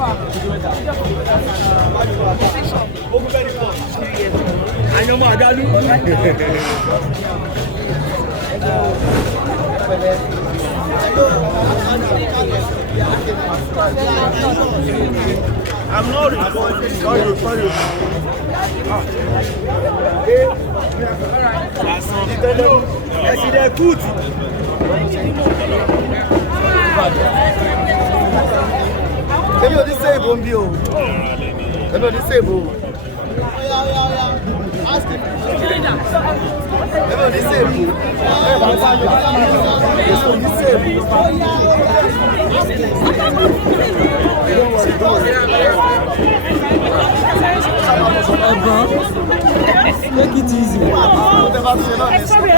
I'm not recording. Sorry. Make it easy. Sorry, I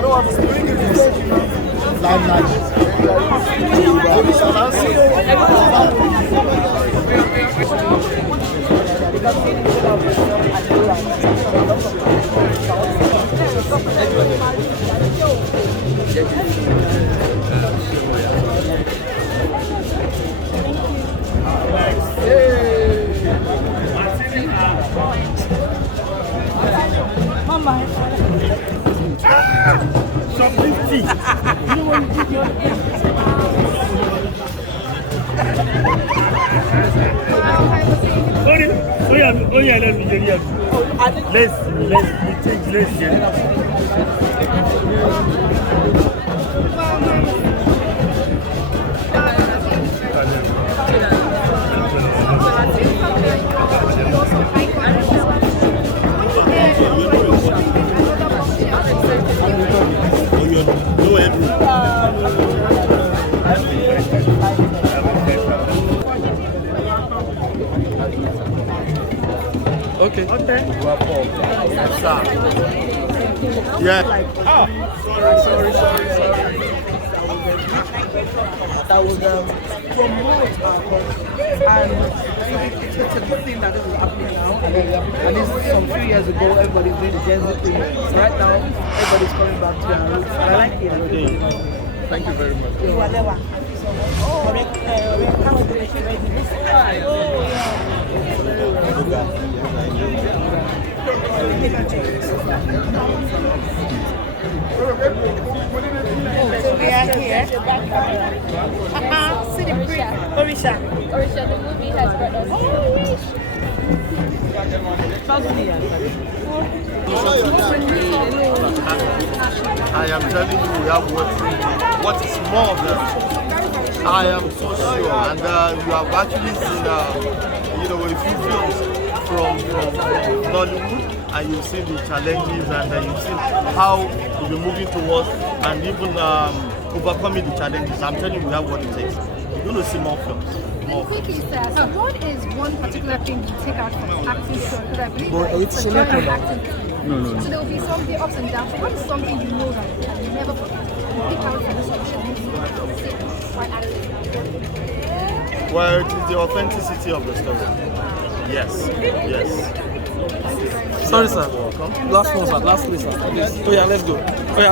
don't want to speak this. Okay. Yeah. Sorry. That was promote our country. And it's a good thing that this is happening now. And this is some few years ago, everybody's doing the Gen Z thing. Right now, everybody's coming back to their roots. And I like it. Thank you very much. So we are here. See the Orisa. Orisa, the movie has brought us. I am telling you, we have what is more of them. I am so sure, and you have actually seen, a few films from Nollywood, and you've seen the challenges, and you've seen how we're moving towards, and even overcoming the challenges. I'm telling you, we have what it takes. You're going to see more films. Quickly, sir, so what is one particular thing you take out from acting show? Because I believe it's it's a joy of acting. No. So there will be some the ups and downs. What is something you know that you never forget? Pick out from the show. Well, it is the authenticity of the story. Yes. Sorry, sir. Last one, sir. Last one, sir. Oh yeah, let's go. Oh yeah.